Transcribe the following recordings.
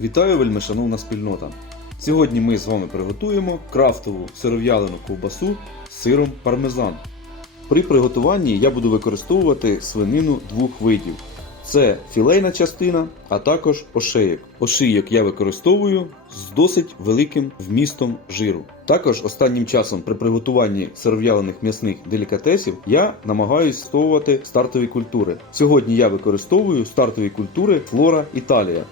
Вітаю, вельмишановна спільнота! Сьогодні ми з вами приготуємо крафтову сиров'ялену ковбасу з сиром пармезан. При приготуванні я буду використовувати свинину двох видів. Це філейна частина, а також ошеєк. Ошийок я використовую з досить великим вмістом жиру. Також останнім часом при приготуванні сиров'ялених м'ясних делікатесів я намагаюся стовувати стартові культури. Сьогодні я використовую стартові культури Флора Італія.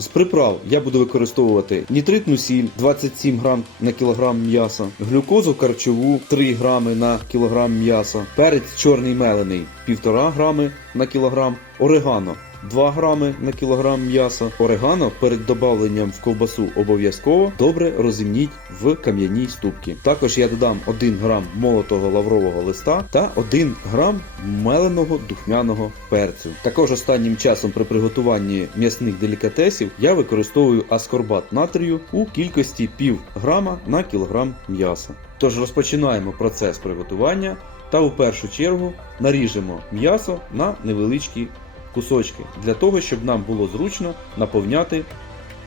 З приправ я буду використовувати нітритну сіль 27 грам на кілограм м'яса, глюкозу харчову 3 грами на кілограм м'яса, перець чорний мелений 1,5 грами на кілограм, орегано 2 грами на кілограм м'яса. Орегано перед добавленням в ковбасу обов'язково добре розімніть в кам'яній ступці. Також я додам 1 грам молотого лаврового листа та 1 грам меленого духмяного перцю. Також останнім часом при приготуванні м'ясних делікатесів я використовую аскорбат натрію у кількості пів грама на кілограм м'яса. Тож розпочинаємо процес приготування та у першу чергу наріжемо м'ясо на невеличкі кусочки для того, щоб нам було зручно наповняти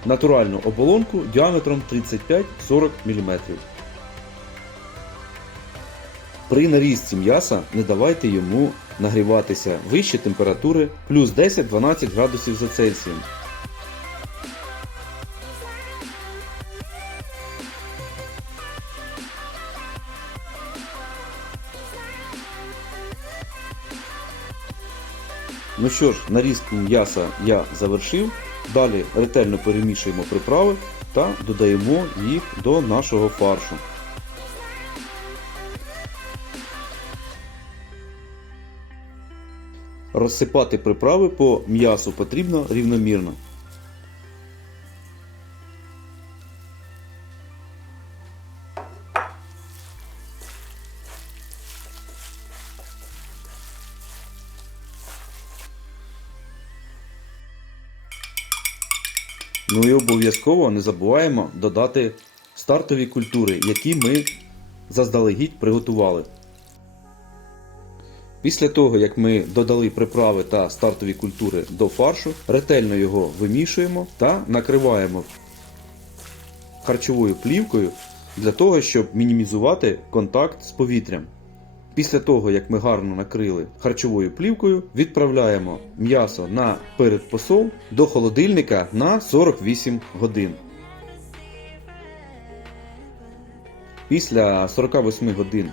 натуральну оболонку діаметром 35-40 мм. При нарізці м'яса не давайте йому нагріватися вище температури плюс 10-12 градусів за Цельсієм. Ну що ж, нарізку м'яса я завершив. Далі ретельно перемішуємо приправи та додаємо їх до нашого фаршу. Розсипати приправи по м'ясу потрібно рівномірно. Обов'язково не забуваємо додати стартові культури, які ми заздалегідь приготували. Після того, як ми додали приправи та стартові культури до фаршу, ретельно його вимішуємо та накриваємо харчовою плівкою для того, щоб мінімізувати контакт з повітрям. Після того, як ми гарно накрили харчовою плівкою, відправляємо м'ясо на передпосол до холодильника на 48 годин. Після 48 годин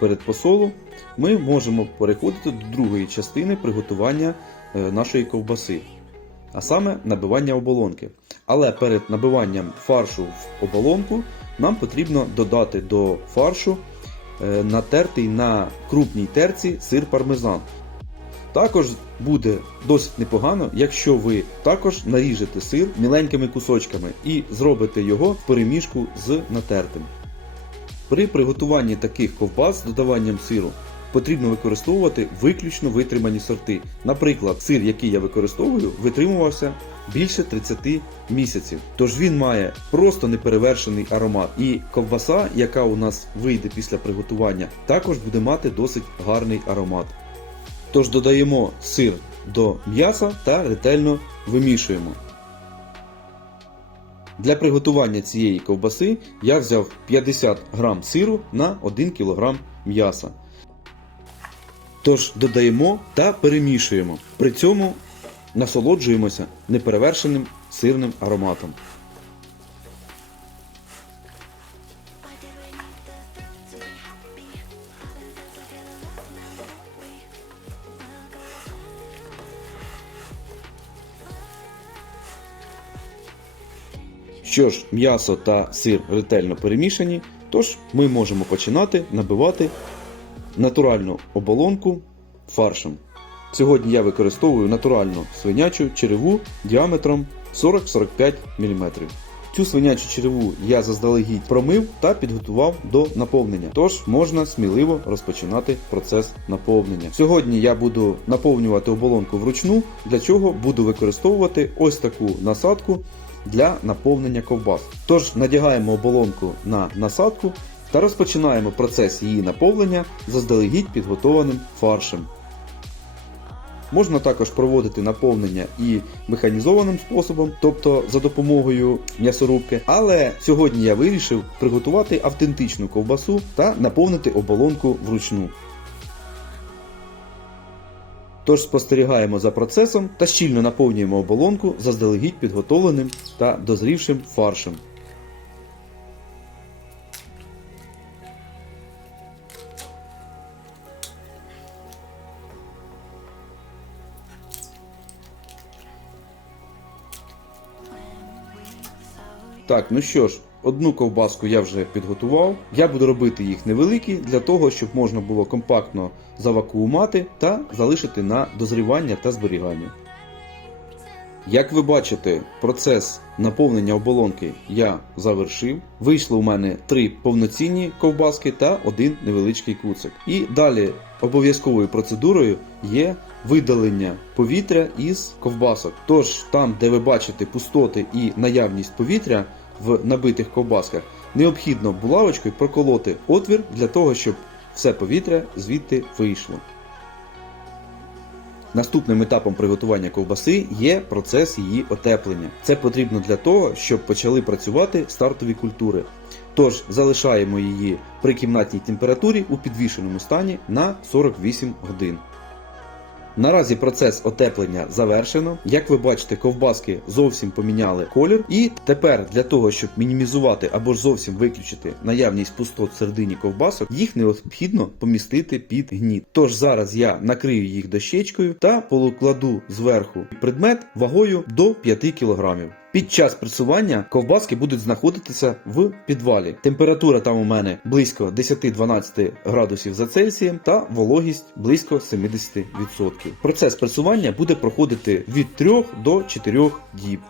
передпосолу ми можемо переходити до другої частини приготування е, нашої ковбаси, а саме набивання оболонки. Але перед набиванням фаршу в оболонку нам потрібно додати до фаршу натертий на крупній терці сир пармезан. Також буде досить непогано, якщо ви також наріжете сир міленькими кусочками і зробите його в перемішку з натертим. При приготуванні таких ковбас з додаванням сиру потрібно використовувати виключно витримані сорти. Наприклад, сир, який я використовую, витримувався більше 30 місяців. Тож він має просто неперевершений аромат. І ковбаса, яка у нас вийде після приготування, також буде мати досить гарний аромат. Тож додаємо сир до м'яса та ретельно вимішуємо. Для приготування цієї ковбаси я взяв 50 г сиру на 1 кг м'яса. Тож додаємо та перемішуємо. При цьому насолоджуємося неперевершеним сирним ароматом. Що ж, м'ясо та сир ретельно перемішані, тож ми можемо починати набивати натуральну оболонку фаршем. Сьогодні я використовую натуральну свинячу череву діаметром 40-45 мм. Цю свинячу череву я заздалегідь промив та підготував до наповнення, тож можна сміливо розпочинати процес наповнення. Сьогодні я буду наповнювати оболонку вручну, для чого буду використовувати ось таку насадку для наповнення ковбас. Тож надягаємо оболонку на насадку та розпочинаємо процес її наповнення заздалегідь підготованим фаршем. Можна також проводити наповнення і механізованим способом, тобто за допомогою м'ясорубки. Але сьогодні я вирішив приготувати автентичну ковбасу та наповнити оболонку вручну. Тож спостерігаємо за процесом та щільно наповнюємо оболонку заздалегідь підготовленим та дозрівшим фаршем. Так, ну що ж, одну ковбаску я вже підготував. Я буду робити їх невеликі для того, щоб можна було компактно завакуумати та залишити на дозрівання та зберігання. Як ви бачите, процес наповнення оболонки я завершив. Вийшло у мене три повноцінні ковбаски та один невеличкий куцик. І далі обов'язковою процедурою є видалення повітря із ковбасок. Тож там, де ви бачите пустоти і наявність повітря в набитих ковбасках, необхідно булавочкою проколоти отвір для того, щоб все повітря звідти вийшло. Наступним етапом приготування ковбаси є процес її отеплення. Це потрібно для того, щоб почали працювати стартові культури. Тож залишаємо її при кімнатній температурі у підвішеному стані на 48 годин. Наразі процес отеплення завершено. Як ви бачите, ковбаски зовсім поміняли колір. І тепер для того, щоб мінімізувати або ж зовсім виключити наявність пустот всередині ковбасок, їх необхідно помістити під гніт. Тож зараз я накрию їх дощечкою та покладу зверху предмет вагою до 5 кг. Під час пресування ковбаски будуть знаходитися в підвалі. Температура там у мене близько 10-12 градусів за Цельсієм та вологість близько 70%. Процес пресування буде проходити від 3 до 4 діб.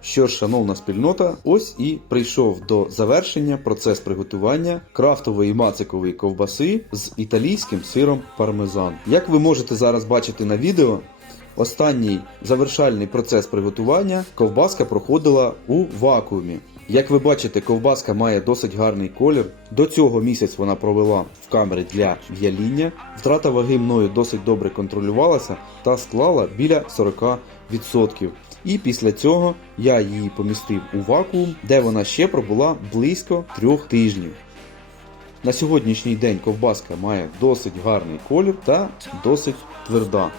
Що ж, шановна спільнота, ось і прийшов до завершення процес приготування крафтової мацикової ковбаси з італійським сиром пармезан. Як ви можете зараз бачити на відео, Останній завершальний процес приготування ковбаска проходила у вакуумі. Як ви бачите, ковбаска має досить гарний колір. До цього місяць вона провела в камері для в'яління. Втрата ваги мною досить добре контролювалася та склала біля 40%. І після цього я її помістив у вакуум, де вона ще пробула близько трьох тижнів. На сьогоднішній день ковбаска має досить гарний колір та досить тверда.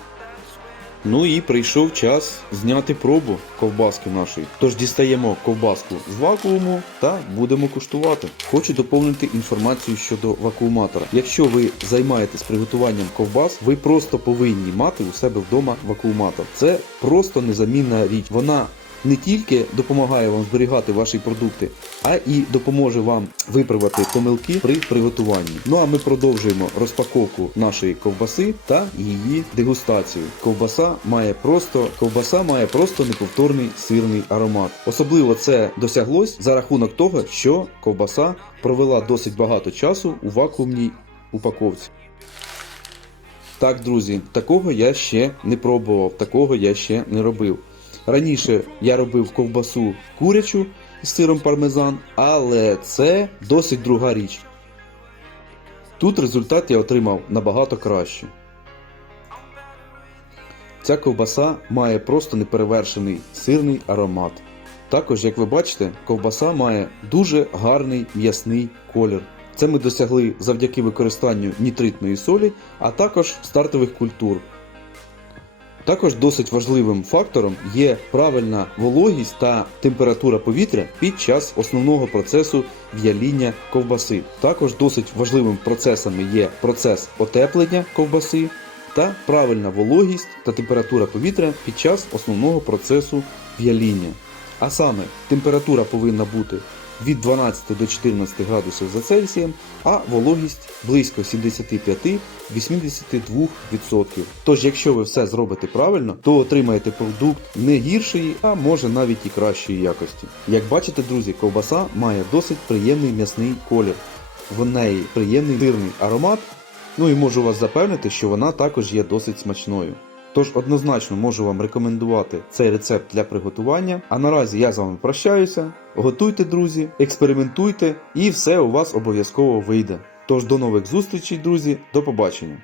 Ну і прийшов час зняти пробу ковбаски нашої. Тож дістаємо ковбаску з вакууму та будемо куштувати. Хочу доповнити інформацію щодо вакууматора. Якщо ви займаєтесь приготуванням ковбас, ви просто повинні мати у себе вдома вакууматор. Це просто незамінна річ. Вона не тільки допомагає вам зберігати ваші продукти, а і допоможе вам виправити помилки при приготуванні. Ну а ми продовжуємо розпаковку нашої ковбаси та її дегустацію. Ковбаса має просто ковбаса має просто неповторний сирний аромат. Особливо це досяглось за рахунок того, що ковбаса провела досить багато часу у вакуумній упаковці. Так, друзі, такого я ще не пробував, такого я ще не робив. Раніше я робив ковбасу курячу з сиром пармезан, але це досить друга річ. Тут результат я отримав набагато краще. Ця ковбаса має просто неперевершений сирний аромат. Також, як ви бачите, ковбаса має дуже гарний м'ясний колір. Це ми досягли завдяки використанню нітритної солі, а також стартових культур. Також досить важливим фактором є правильна вологість та температура повітря під час основного процесу в'яління ковбаси. Також досить важливим процесами є процес отеплення ковбаси та правильна вологість та температура повітря під час основного процесу в'яління. А саме температура повинна бути від 12 до 14 градусів за Цельсієм, а вологість близько 75-82%. Тож, якщо ви все зробите правильно, то отримаєте продукт не гіршої, а може навіть і кращої якості. Як бачите, друзі, ковбаса має досить приємний м'ясний колір. В неї приємний сирний аромат. Ну і можу вас запевнити, що вона також є досить смачною. Тож однозначно можу вам рекомендувати цей рецепт для приготування. А наразі я з вами прощаюся. Готуйте, друзі, експериментуйте, і все у вас обов'язково вийде. Тож до нових зустрічей, друзі, до побачення!